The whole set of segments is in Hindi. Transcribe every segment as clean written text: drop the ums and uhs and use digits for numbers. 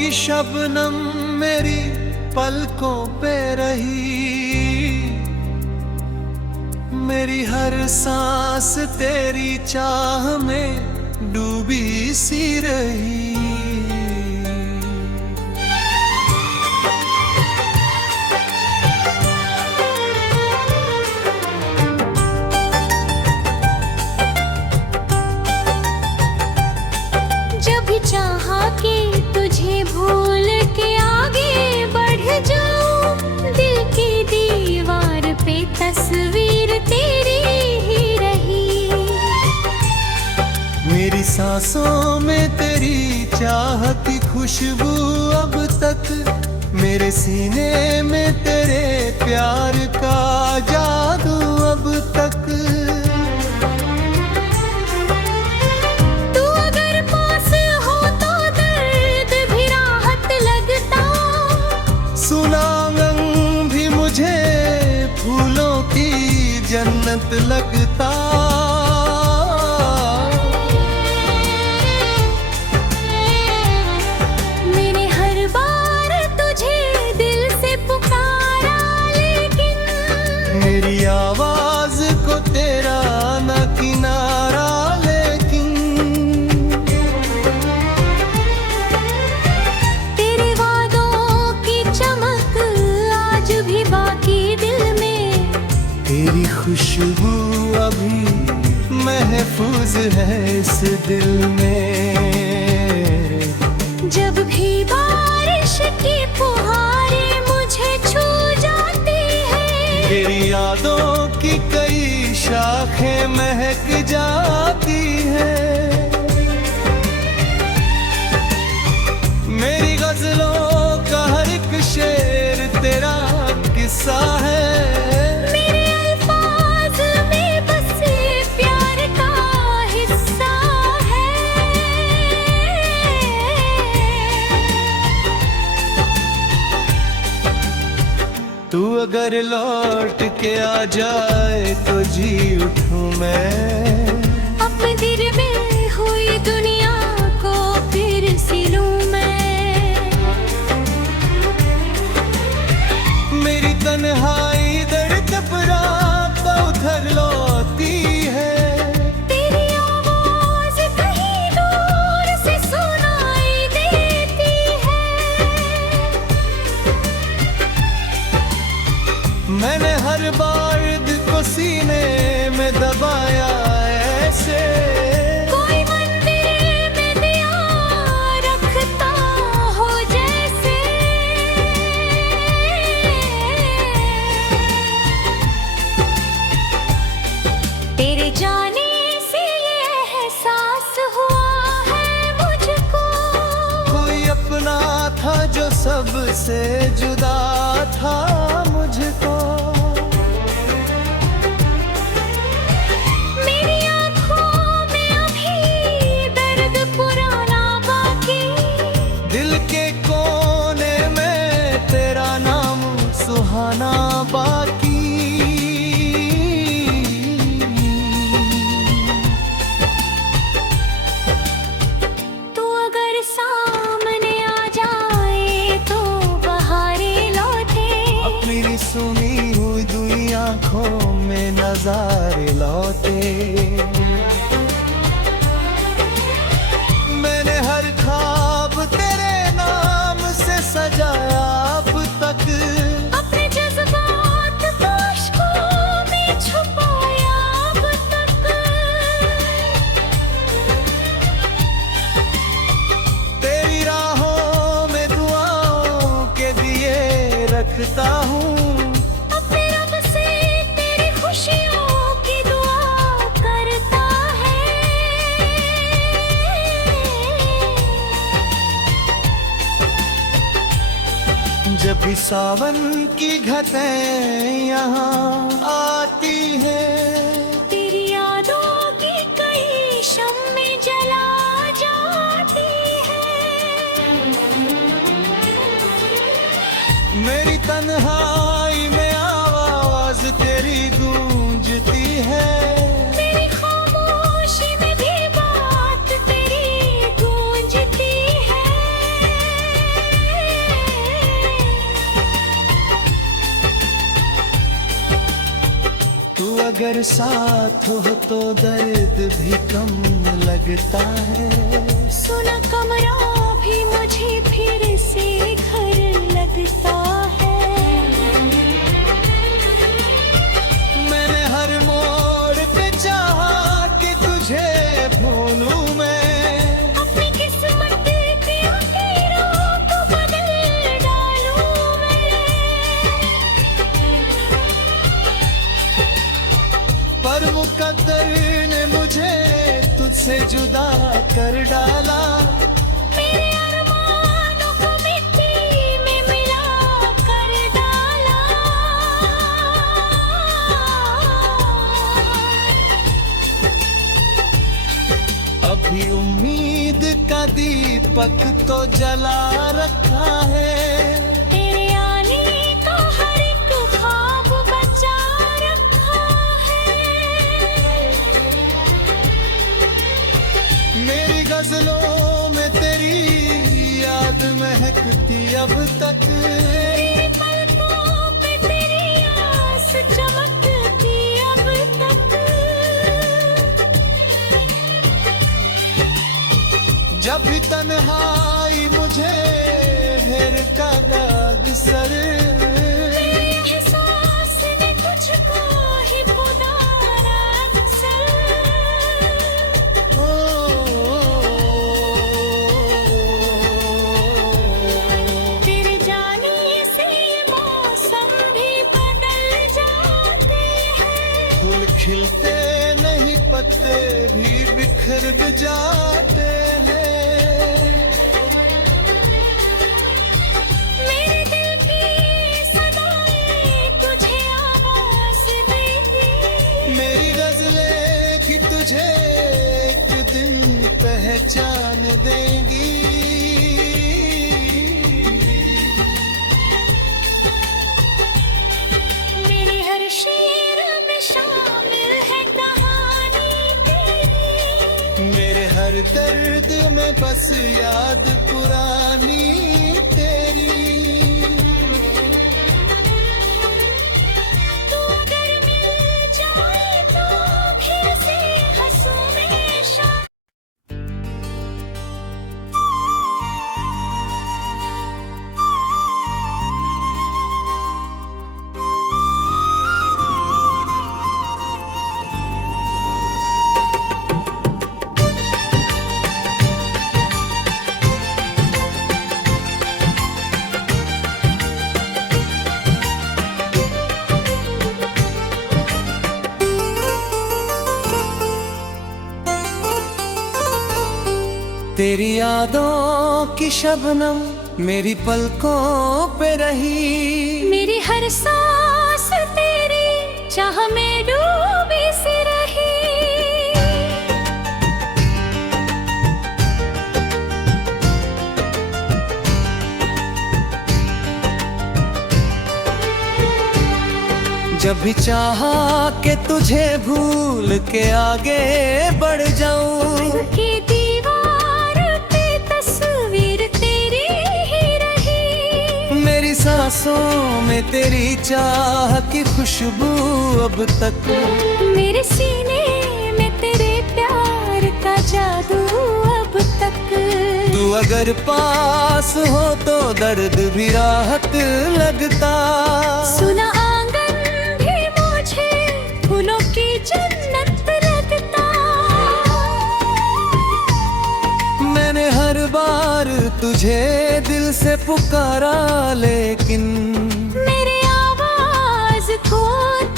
की शबनम मेरी पलकों पे रही, मेरी हर सांस तेरी चाह में डूबी सी रही। जब चाहा कि तुझे भूल के आगे बढ़ जाऊं, दिल की दीवार पे तस्वीर तेरी ही रही। मेरी सांसों में तेरी चाहत की खुशबू अब तक, मेरे सीने में तेरे प्यार का जादू अब तक। तू अगर पास हो तो दर्द भी राहत लगता, सुना आंगन भी मुझे फूलों की जन्नत लगता। मैंने हर बार तुझे दिल से पुकारा, लेकिन मेरी आवाज को तेरा न किनारा, लेकिन तेरे वादों की चमक आज भी बाकी दिल में, तेरी खुशबू अभी महफूज है इस दिल में। जब भी बारिश की फुहारें मुझे छू जाती है, तेरी यादों की कई शाखें महक जाती हैं। मेरी गजलों का हर एक शेर तेरा किस्सा है। मेरे अल्फाज में बस प्यार का हिस्सा है। तू अगर लौट के आ जाए तो जी उठूं मैं, अपने दिल में हुई दुनिया को फिर सिलूं मैं। मेरी तन्हाई दर्द पर तो उधर लौती है। तेरी आवाज कहीं दूर से सुनाई देती है। मैंने हर बार दिल को सीने में दबाया ऐसे, कोई मंदिर में दिया रखता हो जैसे। तेरे जाने से ये एहसास हुआ है मुझको, कोई अपना था जो सबसे जुदा था मुझको। मेरी आँखों में अभी दर्द पुराना बाकी, दिल के कोने में तेरा नाम सुहाना बाकी। तू अगर सामने आ जाए तो बहारें लौटे, अपनी सुनी हुई दुई आंखों में नजारे लौटे। मैंने हर ख्वाब तेरे नाम से सजाया अब तक, अपने जज्बात को अश्कों में छुपाया अब तक। तेरी राहों में दुआओं के दिए रखता हूँ। अपने रब से तेरी खुशियों की दुआ करता है। जब भी सावन की घटें यहाँ आती हैं, तेरी यादों की कई शम्मे जला जाती है। मेरी तन्हाई में आवाज तेरी गूंजती है। मेरी खामोशी में भी बात तेरी गूंजती है। अगर साथ हो तो दर्द भी कम लगता है। सुना कमरा भी मुझे फिर से घर लगता है। मैंने हर मोड़ पे चाहा कि तुझे भूलूं मैं, अपनी किस्मत की लकीरों को बदल डालूं मैं। पर मुकद्दर ने मुझे तुझसे जुदा कर डाला। मेरे अरमानों को मिट्टी में मिला कर डाला। अभी उम्मीद का दीपक तो जला रखा है। तेरे आने का हर एक ख्वाब बचा रखा है। मेरी गजलों में तेरी याद महकती अब तक। मेरे पलकों पे तेरी आस चमकती अब तक। जब भी तन्हाई मुझे घेरता दाग सर, तेरे एहसास ने तुझको ही पुकारा अक्सर। तेरे जाने से ये मौसम भी बदल जाते हैं। फूल खिलते नहीं पत्ते भी बिखर भी जाते हैं। मेरे दिल की सदाएं तुझे आवाज देगी। मेरी गजलें कि तुझे एक दिन पहचान देंगी। मेरे हर शेर में शामिल है कहानी तेरी। मेरे हर दर्द में बस याद पुरानी तेरी। तू अगर मिल जाए तो फिर से हंसूं मैं शायद। तेरी यादों की शबनम मेरी पलकों पे रही। मेरी हर सांस तेरी चाह में डूबी सी रही। जब भी चाहा कि तुझे भूल के आगे बढ़ जाऊं, की दीवार पे तस्वीर तेरी ही रही। मेरी सांसों में तेरी चाह की खुशबू अब तक। मेरे सीने में तेरे प्यार का जादू अब तक। तू अगर पास हो तो दर्द भी राहत लगता। सुना आंगन भी मुझे फूलों की जन्नत लगता। मैंने हर बार तुझे दिल से पुकारा, लेकिन मेरे आवाज को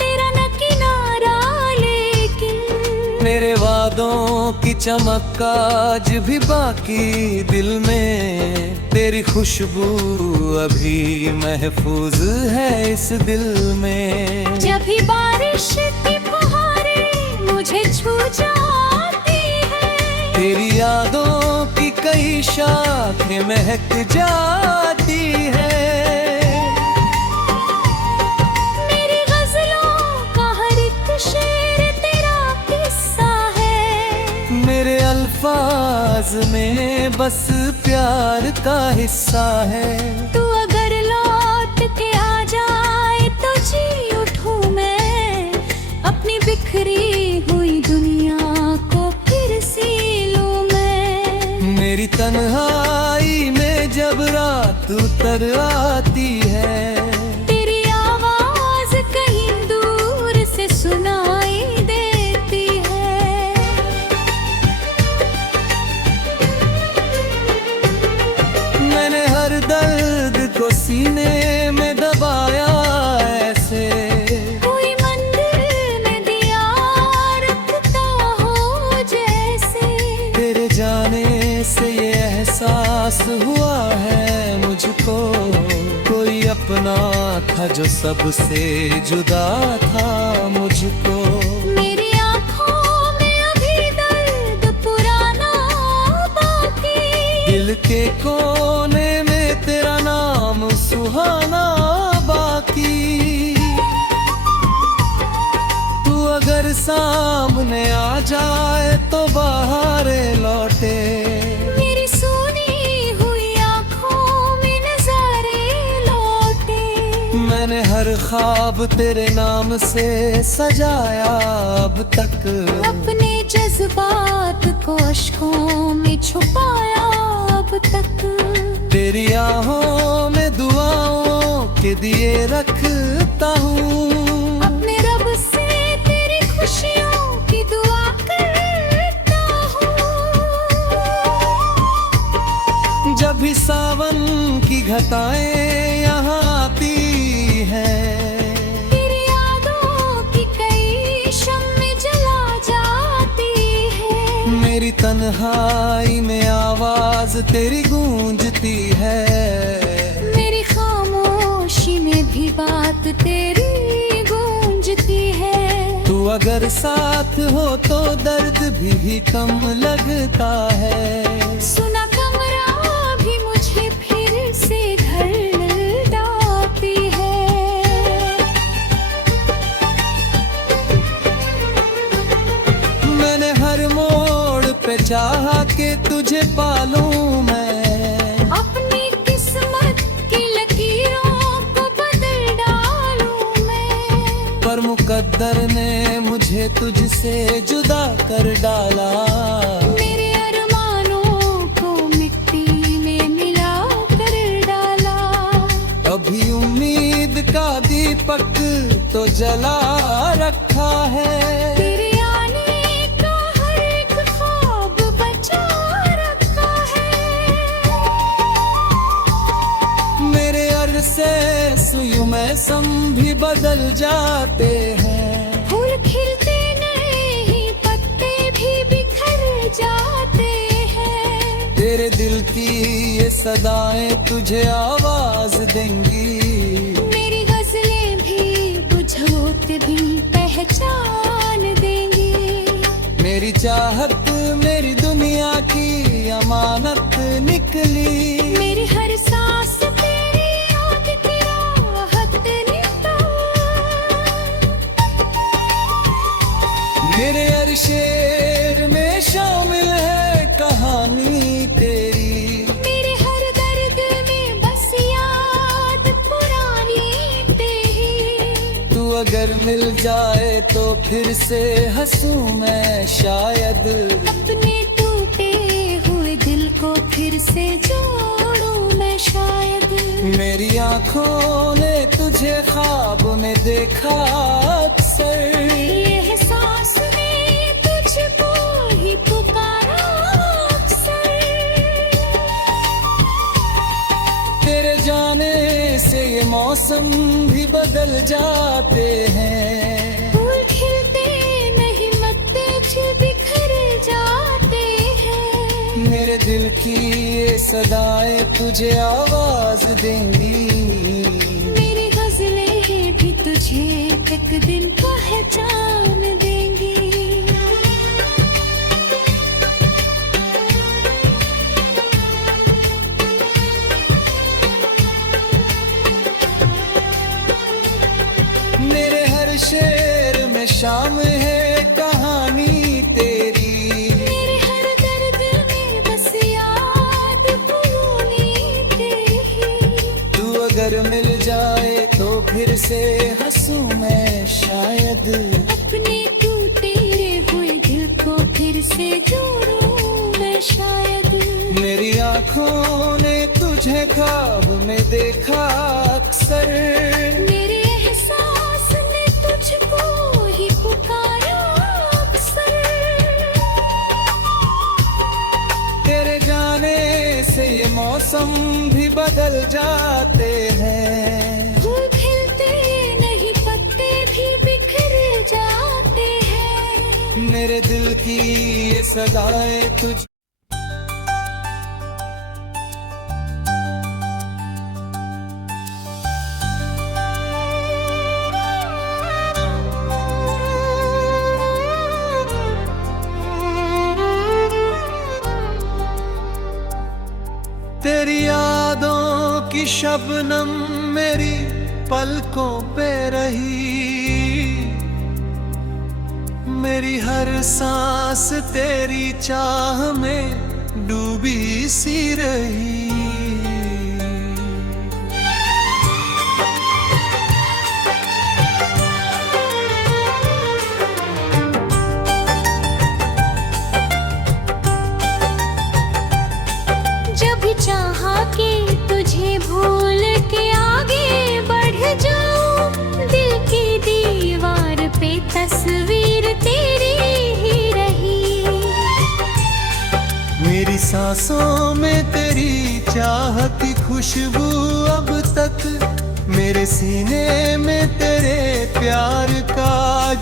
तेरा न किनारा। लेकिन मेरे वादों की चमक आज भी बाकी दिल में। तेरी खुशबू अभी महफूज है इस दिल में। जब भी बारिश की फुहारें मुझे छू जाती है। तेरी यादों की कई शाखें महक जाती है। मेरी गजलों का हर एक शेर तेरा किस्सा है। मेरे अल्फाज में बस प्यार का हिस्सा है। तू अगर लौट के आ जाए तो जी उठूं मैं अपनी बिखरी हुई दुनिया को फिर से लूं मैं। मेरी तन्हाई में जब रात उतर आती है, तेरी आवाज कहीं दूर से सुनाई देती है। मैंने हर दर्द को सीने में दबाया ऐसे, कोई मंदिर में दिया रखता हो जैसे। तेरे जाने से ये एहसास हुआ है मुझको, कोई अपना था जो सबसे जुदा था मुझको। मेरी आँखों में अभी दर्द पुराना बाकी, दिल के कोने में तेरा नाम सुहाना बाकी। तू अगर सामने आ जाए तो बाहर लौटे, मेरी सुनी हुई आँखों में नजारे लौटे। मैंने हर ख्वाब तेरे नाम से सजाया अब तक, अपने जज्बात को अश्कों में छुपाया अब तक। तेरी आहों में दुआओं के दिए रखता हूँ, अपने रब से तेरी खुशियों की दुआ करता हूँ। जब भी सावन की घटाएं यहाँ आती हैं, तेरी यादों की कई शम्में जला जाती है। मेरी तन्हाई में आवाज तेरी गूंजती है, मेरी खामोशी में भी बात तेरी गूंजती है। तू अगर साथ हो तो दर्द भी कम लगता है। सुना कमरा भी मुझे फिर से घर लौटाती है। मैंने हर मोड़ पे चाहा कि तुझे पालूं मैं, अपनी किस्मत की लकीरों को बदल डालूं मैं। पर मुकद्दर ने मुझे तुझसे जुदा कर डाला। मेरे अरमानों को मिट्टी में मिला कर डाला। अभी उम्मीद का दीपक तो जला रखा है, तेरे आने का हर एक ख्वाब बचा रखा है। मेरे अरसे सुई मौसम भी बदल जाते हैं, फूल खिलते नहीं पत्ते भी बिखर जाते हैं। तेरे दिल की ये सदाएं तुझे आवाज देंगी, मेरी गजलें भी बुझोते भी पहचान देंगी। मेरी चाहत मेरी दुनिया की अमानत निकली। मेरी हर सांस तेरी याद की राहत निभा। मेरे हर शेर में शामिल है कहानी तेरी, मेरे हर दर्द में बस याद पुरानी तेरी। तू अगर मिल जाए तो फिर से हंसूं मैं शायद, अपने टूटे हुए दिल को फिर से जोड़ूं मैं शायद। मेरी आंखों ने तुझे ख्वाब में देखा अक्सर, ये एहसास ने तुझको ही पुकारा अक्सर। तेरे जाने से ये मौसम भी बदल जाते हैं, फूल खिलते नहीं मत्ते फिर बिखर जाते हैं। मेरे दिल की ये सदाएं तुझे आवाज देंगी, मेरी गजलें भी तुझे एक दिन पहचान देंगी। मेरे हर शेर में शाम है कहानी तेरी, मेरे हर दर्द में बस याद पुरानी तेरी। तू अगर मिल जाए तो फिर से हंसूं मैं शायद, अपने टूटे दूर मैं शायद। मेरी आँखों ने तुझे ख्वाब में देखा अक्सर। मेरे एहसास ने तुझको ही पुकारा अक्सर। तेरे जाने से ये मौसम भी बदल जाते हैं। फूल खिलते नहीं, पत्ते भी बिखर जाते हैं। मेरे दिल की ये सदाएं तुझ तेरी यादों की शबनम मेरी पलकों पे रही। मेरी हर सांस तेरी चाह में डूबी सी रही। जब चाहा कि तुझे भूल के आगे बढ़ जाऊं, दिल की दीवार पे तस्वीर तेरी ही रही। मेरी सांसों में तेरी चाहत की खुशबू अब तक। मेरे सीने में तेरे प्यार का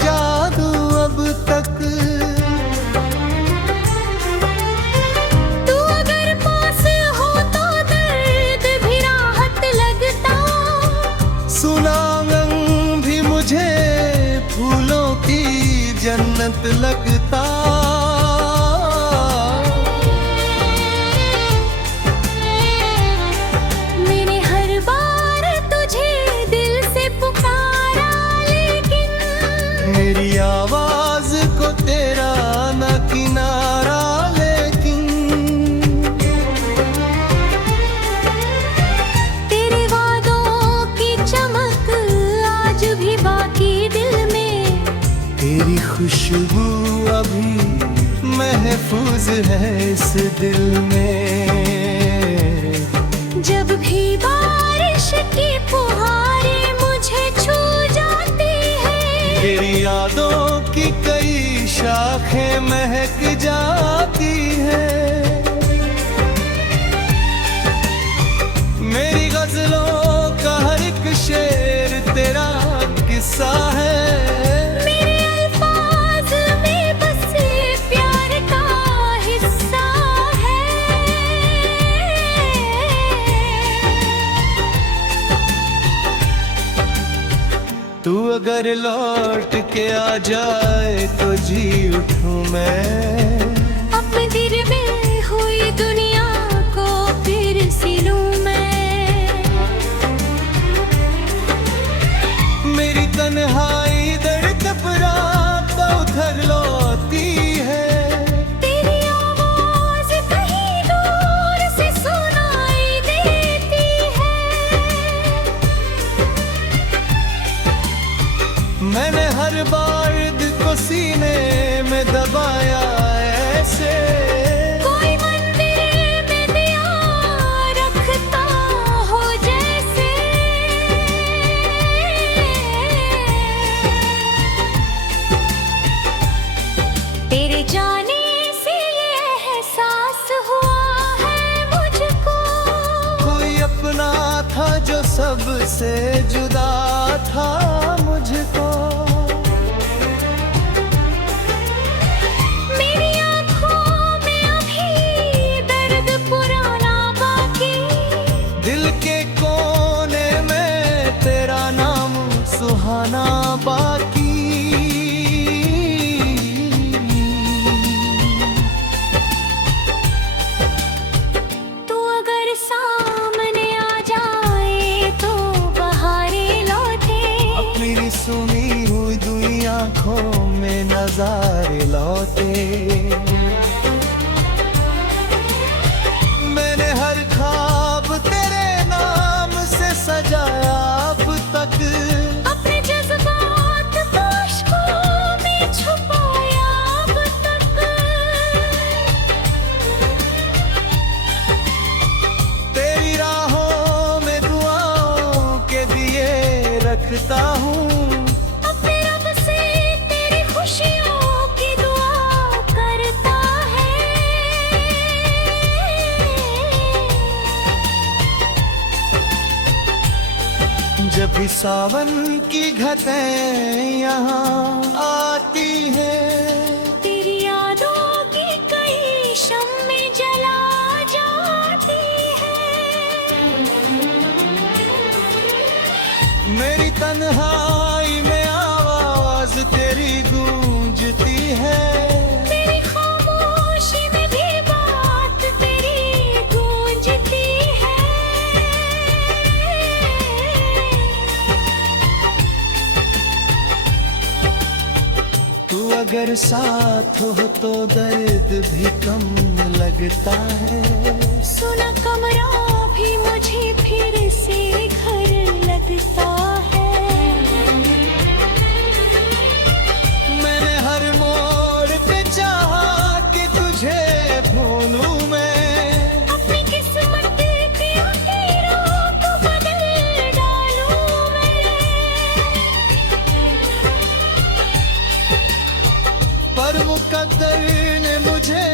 जादू अब तक। सुनांगन भी मुझे फूलों की जन्नत लगता। मैंने हर बार तुझे दिल से पुकारा, लेकिन मेरी आवाज को तेरा न किनारा। लेकिन तेरे वादों की चमक आज भी बाकी दिल में। तेरी खुशबू अभी महफूज है इस दिल में। जब भी बारिश की फुहारें मुझे छू जाती हैं, तेरी यादों की कई शाखें महक जाती हैं। मेरी गजलों का हर एक शेर तेरा किस्सा है। मेरे अल्फाज में बस ये प्यार का हिस्सा है। तू अगर लौट के आ जाए तो जी उठूं मैं। अपने दिल में हुई दुनिया को फिर सिलूं मैं। मेरी तन्हाई दर्द रात उधर लौती है। तेरी आवाज कहीं दूर से सुनाई देती है। मैंने हर बार दिल को सीने में दबाया ऐसे। कोई मंदिर में दिया रखता हो जैसे। तेरे जाने से ये एहसास हुआ है मुझको। कोई अपना था जो सबसे जुदा था मुझको। मेरी आँखों में अभी दर्द पुराना बाकी। दिल के कोने में तेरा नाम सुहाना बाकी। तू अगर सामने आ जाए तो बहारें जब भी सावन की घटें यहाँ आती है, तेरी यादों की कई शम्में जला जाती है। मेरी तन्हाई में आवाज तेरी गूंजती है, मेरी खामोशी में भी बात तेरी गूंजती है। तू अगर साथ हो तो दर्द भी कम लगता है, सुना कमरा भी मुझे फिर से घर लगता है। मैंने हर मोड़ पे चाहा कि तुझे भूलूं मैं, अपनी किस्मत की लकीरों को बदल डालूं मैं। पर मुकद्दर ने मुझे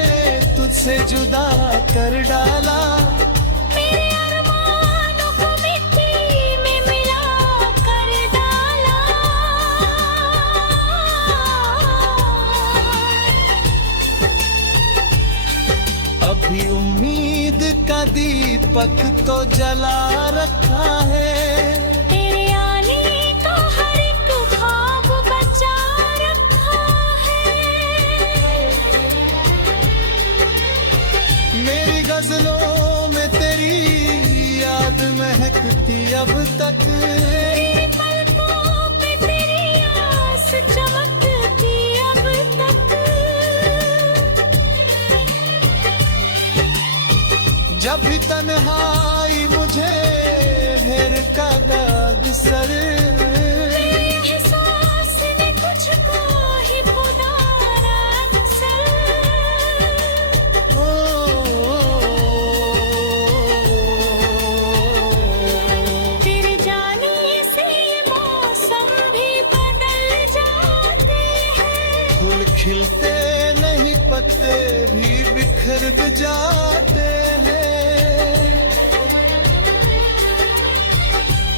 तुझसे जुदा कर डाला। मेरे अरमानों को मिट्टी में मिला कर डाला। अभी उम्मीद का दीपक तो जला रखा है, तेरे आने का हर एक ख्वाब बचा रखा है। मेरी गजलों में तेरी याद महकती अब तक, तेरी पलकों पे तेरी आस चमकती अब तक। जब भी तन्हाई मुझे घेरता दाग सर, मेरे एहसास ने तुझको ही पुकारा अक्सर। तेरे जाने से ये मौसम भी बदल जाते हैं। फूल खिलते नहीं पत्ते भी बिखर जाते हैं।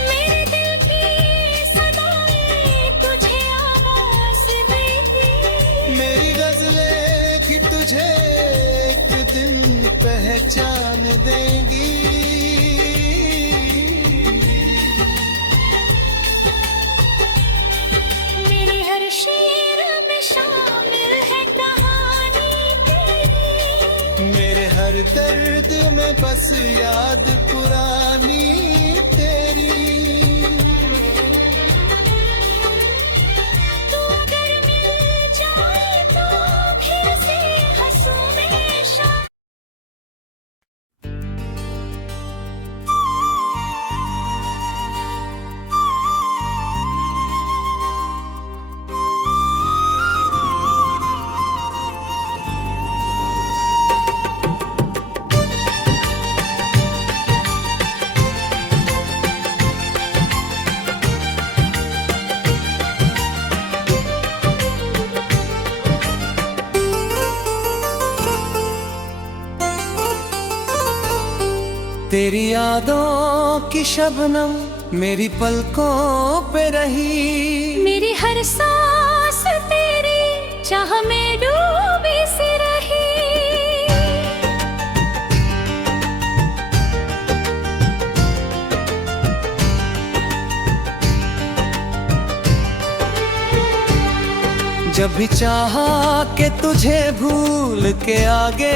मेरे दिल की सदाएं तुझे आवाज देती, मेरी गजलें कि तुझे एक दिन पहचान देंगी। मेरे हर शेर में शामिल है कहानी तेरी। मेरे हर दर्द में बस याद पुरानी तेरी। तू अगर मिल जाए तो फिर से हंसूं मैं शायद। तेरी यादों की शबनम मेरी पलकों पे रही, मेरी हर सांस तेरी चाह में डूबी सी रही। जब भी चाहा कि तुझे भूल के आगे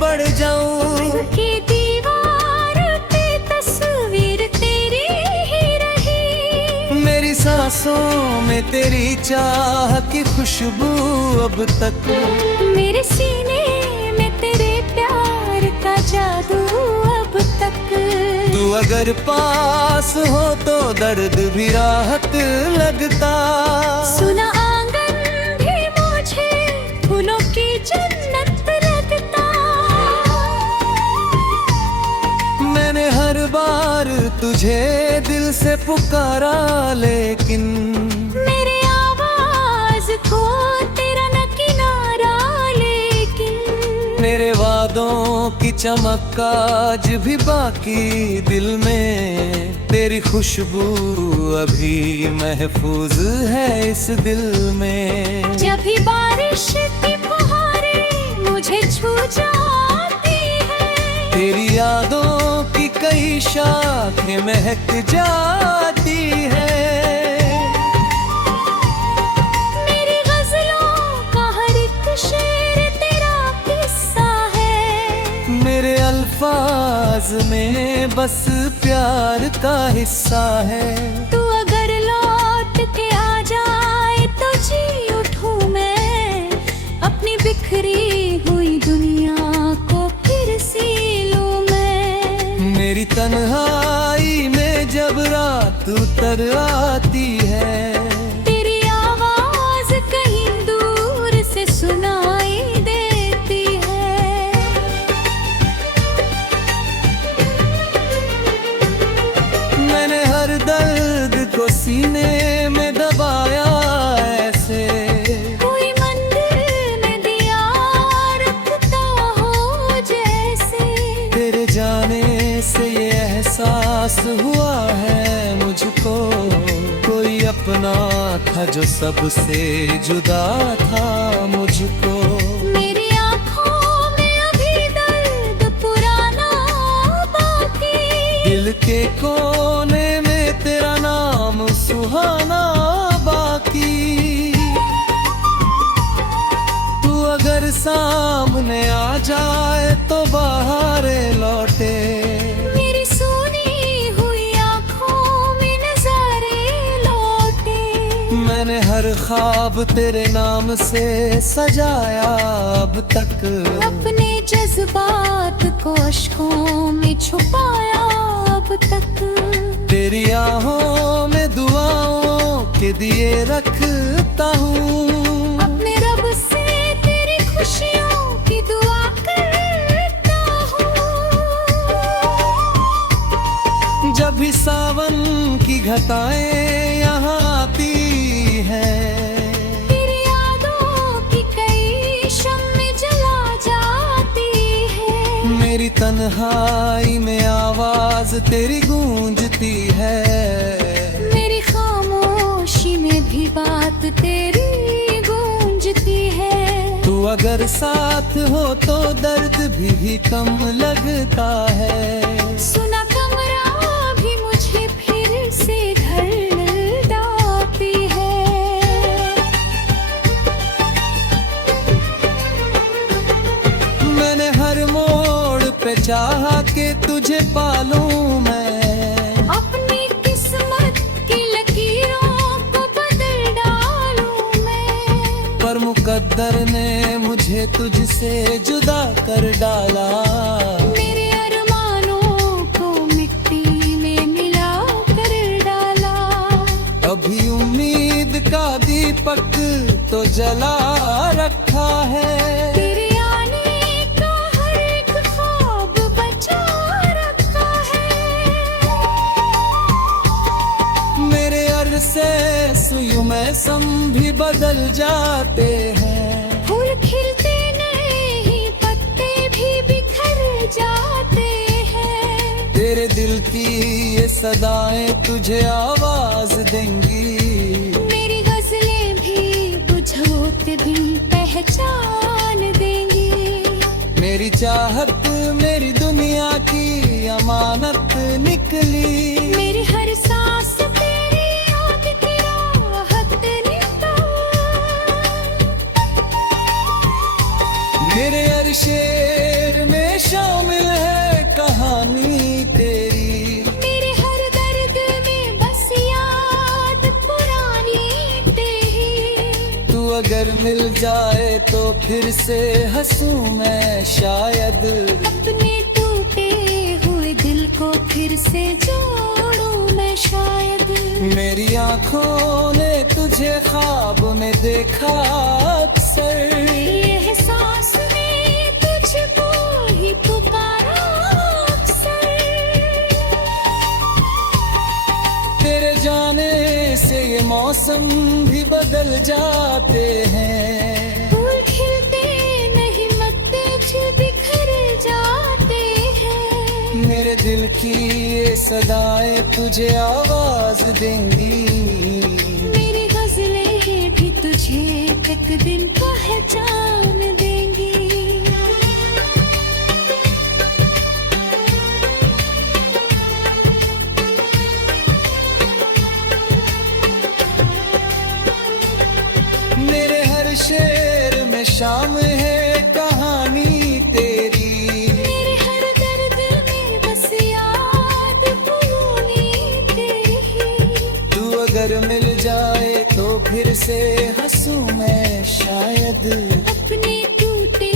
बढ़ जाऊं, की दीवार पे तस्वीर तेरी ही रही। मेरी सांसों में तेरी चाह की खुशबू अब तक, मेरे सीने में तेरे प्यार का जादू अब तक। तू अगर पास हो तो दर्द भी राहत लगता। सुना आंगन भी मुझे फूलों की जन्नत लगता। मैंने हर बार तुझे दिल से पुकारा, लेकिन मेरे आवाज को तेरा न किनारा, लेकिन मेरे वादों की चमक आज भी बाकी दिल में, तेरी खुशबू अभी महफूज है इस दिल में। जब भी बारिश की फुहारें मुझे छू जाती है, तेरी यादों की कई शाखें महक जाती है। मेरी गजलों का हर एक शेर तेरा किस्सा है, मेरे अल्फाज में बस प्यार का हिस्सा है। तू अगर लौट के आ जाए तो जी उठूं मैं, अपनी बिखरी हुई दुनिया को फिर सी लूं मैं। मेरी तन्हाई में जब रात उतर आती है, तेरी आवाज कहीं दूर से सुनाई देती है। मैंने हर दर्द को सीने में दबाया ऐसे, कोई मंदिर में दिया रखता हो जैसे। तेरे जाने से ये एहसास हुआ है मुझको, कोई अपना था जो सबसे जुदा था मुझको। मेरी आँखों में अभी दर्द पुराना बाकी, दिल के कोने में तेरा नाम सुहाना बाकी। तू अगर सामने आ जाए तो बाहर लौटे, मेरी सुनी हुई आँखों में नजारे लौटे। मैंने हर ख्वाब तेरे नाम से सजाया अब तक, अपने जज्बात को अश्कों में छुपाया अब तक। तेरी आहों में दुआओं के दिए रखता हूँ, अपने रब से तेरी खुशियों की दुआ करता हूँ। जब भी सावन की घटाएं यहाँ आती है, तेरी यादों की कई शम्में जला जाती है। मेरी तन्हाई में आवाज तेरी गूंजती है। मेरी खामोशी में भी बात तेरी गूंजती है। तू अगर साथ हो तो दर्द भी कम लगता है। सुना कमरा भी मुझे फिर से घर लौटाती है। मैंने हर मोड़ पे चाहा कि तुझे पालूं मैं, अपनी किस्मत की लकीरों को बदल डालूं मैं। पर मुकद्दर ने मुझे तुझसे जुदा कर डाला। मेरे अरमानों को मिट्टी में मिला कर डाला। अभी उम्मीद का दीपक तो जला रखा है, तेरे आने का हर एक ख्वाब बचा रखा है। मेरे अरसे सुई मौसम भी बदल जाते हैं। फूल खिलते नहीं, पत्ते भी बिखर जाते हैं। तेरे दिल की ये सदाएं तुझे आवाज देंगी। मेरी गजलें भी बुझोते भी पहचान देंगी। मेरी चाहत मेरी दुनिया की अमानत निकली। मेरी हर सांस तेरी याद की राहत निभा। मेरे हर शेर में शामिल है कहानी तेरी। मेरे हर दर्द में बस याद पुरानी तेरी। तू अगर मिल जाए तो फिर से हंसूं मैं शायद। अपने टूटे हुए दिल को फिर से जोड़ूं मैं शायद। मेरी आंखों ने तुझे ख्वाब में देखा अक्सर। मेरी एहसास ने तुझको ही पुकारा अक्सर। तेरे जाने से ये मौसम भी बदल जाते हैं। फूल खिलते नहीं, मत्ते छिप दिल की ये सदाएं तुझे आवाज देंगी। मेरी गजलें भी तुझे एक दिन पहचान देंगी। मेरे हर शेर में शाम है कहानी तेरी। मेरे हर दर्द में बस याद पुरानी तेरी। तू अगर मिल जाए तो फिर से हंसूं मैं शायद। अपने टूटे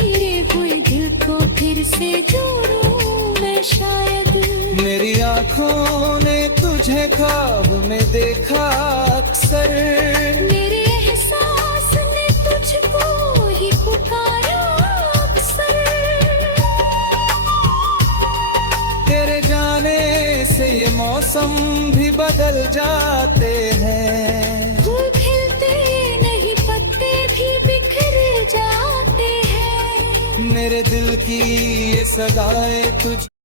हुए दिल को फिर से जोड़ूं मैं शायद। मेरी आँखों ने तुझे ख्वाब में देखा अक्सर। मेरे एहसास ने तुझको ही पुकारा अक्सर। तेरे जाने से ये मौसम भी बदल जाते हैं। फूल खिलते नहीं, पत्ते भी बिखर जाते हैं। मेरे दिल की ये सदाएं तुझ